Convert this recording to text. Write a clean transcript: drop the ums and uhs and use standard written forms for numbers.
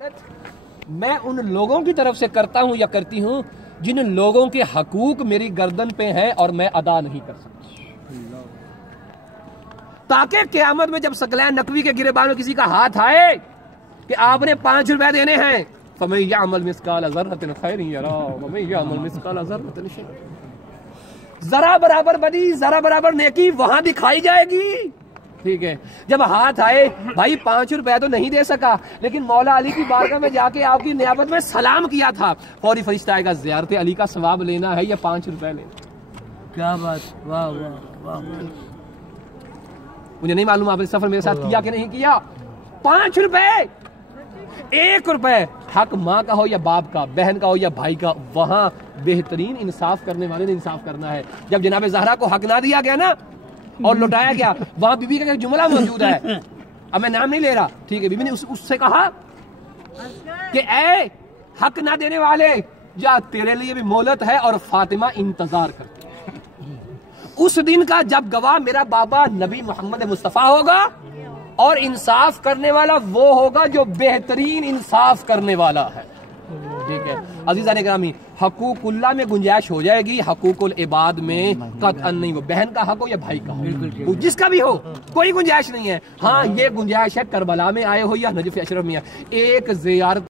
میں ان لوگوں کی طرف سے کرتا ہوں یا کرتی ہوں جن لوگوں کے حقوق میری گردن پہ ہیں اور میں ادا نہیں کر سکتا، تاکہ قیامت میں جب ثقلین نقوی کے گریبان میں کسی کا ہاتھ آئے کہ آپ نے 5 روپے دینے ہیں، فَمَن يَعْمَلْ مِثْقَالَ ذَرَّةٍ خَيْرٍ يَرَهُ وَمَن يَعْمَلْ مِثْقَالَ ذَرَّةٍ شَرٍّ، ذرا برابر بدی ذرا برابر نیکی وہاں دکھائی جائے گی، ٹھیک ہے۔ جب ہاتھ آئے بھائی 5 روپے تو نہیں دے سکا، لیکن مولا علی کی بارگاہ میں جا کے آپ کی نیابت میں سلام کیا تھا، فوری فرشتہ آئے گا زیارت علی کا ثواب لینا ہے یا 5 روپے لینا؟ کیا بات، واہ واہ واہ۔ مجھے نہیں معلوم آپ نے سفر میرے ساتھ کیا کہ نہیں کیا۔ 5 روپے، 1 روپے، حق ماں کا ہو یا باپ کا، بہن کا ہو یا بھائی کا، وہاں بہترین انصاف کرنے والے نے انصاف کرنا ہے۔ جب جناب زہرا کو حق نہ دیا گیا نا اور لوٹایا گیا، وہاں بی بی کا ایک جملہ موجود ہے، اب میں نام نہیں لے رہا، ٹھیک ہے، بی بی نے اس سے کہا کہ اے حق نہ دینے والے، جا تیرے لیے بھی مہلت ہے اور فاطمہ انتظار کرتی ہے۔ اس دن کا جب گواہ میرا بابا نبی محمد مصطفیٰ ہوگا، اور انصاف کرنے والا وہ ہوگا جو بہترین انصاف کرنے والا ہے، ٹھیک ہے۔ عزیزان گرامی، حقوق اللہ میں گنجائش ہو جائے گی، حقوق العباد میں قطعاً نہیں، وہ بہن کا حق ہو یا بھائی کا ہو، جس کا بھی ہو، کوئی گنجائش نہیں ہے۔ ہاں یہ گنجائش ہے کربلا میں آئے ہو یا نجف اشرف میں، ایک زیارت